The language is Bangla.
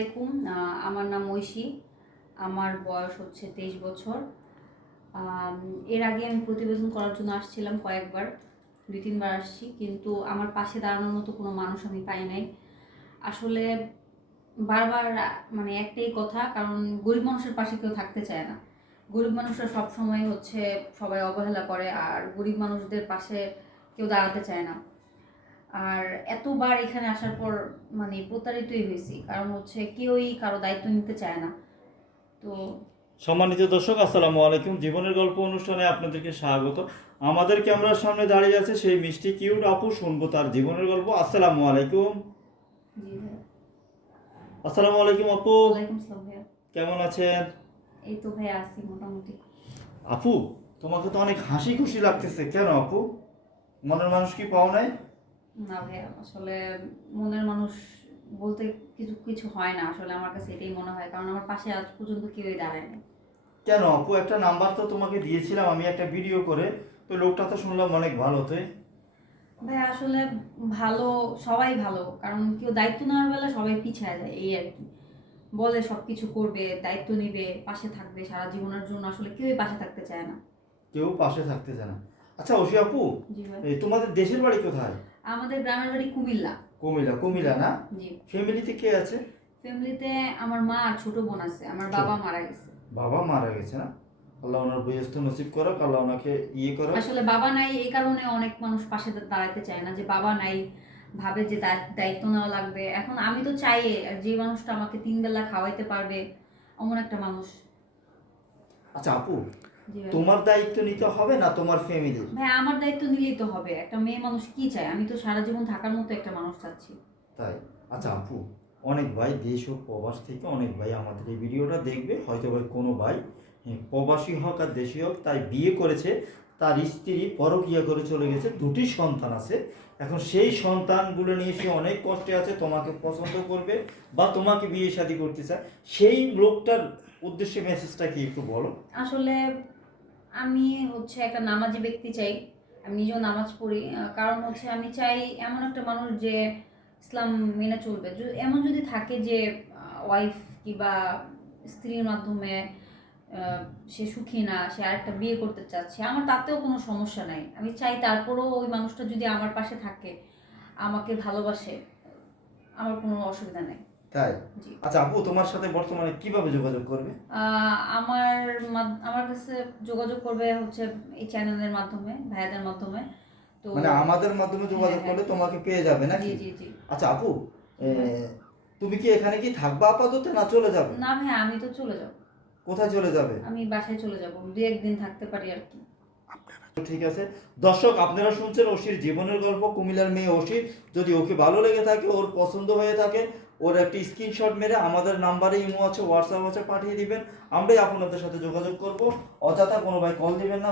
আলাইকুম আমার নাম ঐশী আমার বয়স হচ্ছে তেইশ বছর এর আগে আমি প্রতিবেদন করার জন্য আসছিলাম কয়েকবার দুই তিনবার আসছি কিন্তু আমার পাশে দাঁড়ানোর মতো কোনো মানুষ আমি পাই নাই আসলে বারবার মানে একটাই কথা কারণ গরিব মানুষের পাশে কেউ থাকতে চায় না গরিব মানুষরা সব সময় হচ্ছে সবাই অবহেলা করে আর গরিব মানুষদের পাশে কেউ দাঁড়াতে চায় না আর এতবার এখানে আসার পর মানে প্রতারিতই হয়েছি কারণ হচ্ছে কেউই কারো দায়িত্ব নিতে চায় না তো সম্মানিত দর্শক আসসালামু আলাইকুম জীবনের গল্প অনুষ্ঠানে আপনাদেরকে স্বাগত আমাদের ক্যামেরার সামনে দাঁড়িয়ে আছে সেই মিষ্টি কিউট আপু শুনবো তার জীবনের গল্প আসসালামু আলাইকুম আসসালামু আলাইকুম আপু কেমন আছেন এই তো ভাই আছি মোটামুটি আপু তোমাকে তো অনেক হাসি খুশি লাগতেছে কেন আপু মনের মানুষ কি পাও নাই না ভাইয়া আসলে মনের মানুষ বলতে কিছু কিছু হয় না আসলে আমার কাছে এটাই মনে হয় কারণ আমার পাশে আজ পর্যন্ত কেউই দাঁড়ায়নি কেন আপু একটা নাম্বার তো তোমাকে দিয়েছিলাম আমি একটা ভিডিও করে তো লোকটা তো শুনলাম অনেক ভালো তো ভাই আসলে ভালো সবাই ভালো কারণ কেউ দায়িত্ব নেওয়ার বেলা সবাই পিছায় যায় এই আর কি বলে সব কিছু করবে দায়িত্ব নিবে পাশে থাকবে সারা জীবনের জন্য আসলে কেউই পাশে থাকতে চায় না কেউ পাশে থাকতে চায় না আচ্ছা ওশি আপু তোমাদের দেশের বাড়ি কোথায় আমাদের গ্রামের বাড়ি কুমিল্লা কুমিল্লা কুমিল্লা না ফ্যামিলিতে কে আছে ফ্যামিলিতে আমার মা আর ছোট বোন আছে আমার বাবা মারা গেছে বাবা মারা গেছে না আল্লাহ ওনার বয়স্ত নসিব করো আল্লাহ ওনাকে ইয়ে করো আসলে বাবা নাই এই কারণে অনেক মানুষ পাশে দাঁড়াতে চায় না যে বাবা নাই ভাবে যে দায়িত্ব নেওয়া লাগবে এখন আমি তো চাই যে মানুষটা আমাকে তিন বেলা খাওয়াইতে পারবে অমন একটা মানুষ আচ্ছা আপু তোমার দায়িত্ব নিতে হবে না তোমার ফ্যামিলি ভাই আমার দায়িত্ব নিলেই তো হবে একটা মেয়ে মানুষ কি চায় আমি তো সারা জীবন থাকার মতো একটা মানুষ চাচ্ছি তাই আচ্ছা আপু অনেক ভাই দেশ ও প্রবাস থেকে অনেক ভাই আমাদের এই ভিডিওটা দেখবে হয়তো ভাই কোনো ভাই হ্যাঁ, প্রবাসী হোক আর দেশি হোক তাই বিয়ে করেছে তার স্ত্রী পরকিয়া করে চলে গেছে দুটি সন্তান আছে এখন সেই সন্তানগুলো নিয়ে সে অনেক কষ্টে আছে তোমাকে পছন্দ করবে বা তোমাকে বিয়ে শাদী করতে চায় সেই লোকটার উদ্দেশ্যে মেসেজটা কি একটু বলো আসলে আমি হচ্ছে একটা নামাজি ব্যক্তি চাই আমি নিজেও নামাজ পড়ি কারণ হচ্ছে আমি চাই এমন একটা মানুষ যে ইসলাম মেনে চলবে এমন যদি থাকে যে ওয়াইফ কিংবা স্ত্রীর মাধ্যমে সে সুখী না সে আরেকটা বিয়ে করতে চাচ্ছে আমার তাতেও কোনো সমস্যা নাই আমি চাই তারপরেও ওই মানুষটা যদি আমার পাশে থাকে আমাকে ভালোবাসে আমার কোনো অসুবিধা নাই তাই আচ্ছা আপু তোমার সাথে বর্তমানে কিভাবে যোগাযোগ করবে আমার আমার কাছে যোগাযোগ করবে হচ্ছে এই চ্যানেলের মাধ্যমে ভাইদের মাধ্যমে তো মানে আমাদের মাধ্যমে যোগাযোগ হ্যাঁ, হ্যাঁ। করলে তোমাকে পেয়ে যাবে নাকি জি জি জি আচ্ছা আপু তুমি কি এখানে কি থাকবা আপাতত না চলে যাবে না ভাই আমি তো চলে যাব কোথায় চলে যাবে আমি বাসায় চলে যাব দু একদিন থাকতে পারি আর কি ঠিক আছে দর্শক আপনারা শুনছেন ওশির জীবনের গল্প কুমিল্লার মেয়ে ওশির যদি ওকে ভালো লেগে থাকে ওর পছন্দ হয়ে থাকে ওর একটি স্ক্রিনশট মেরে আমাদের নাম্বারে ইমো আছে হোয়াটসঅ্যাপ আছে পাঠিয়ে দিবেন আমরাই আপনাদের সাথে যোগাযোগ করব অযথা কোনো ভাই কল দিবেন না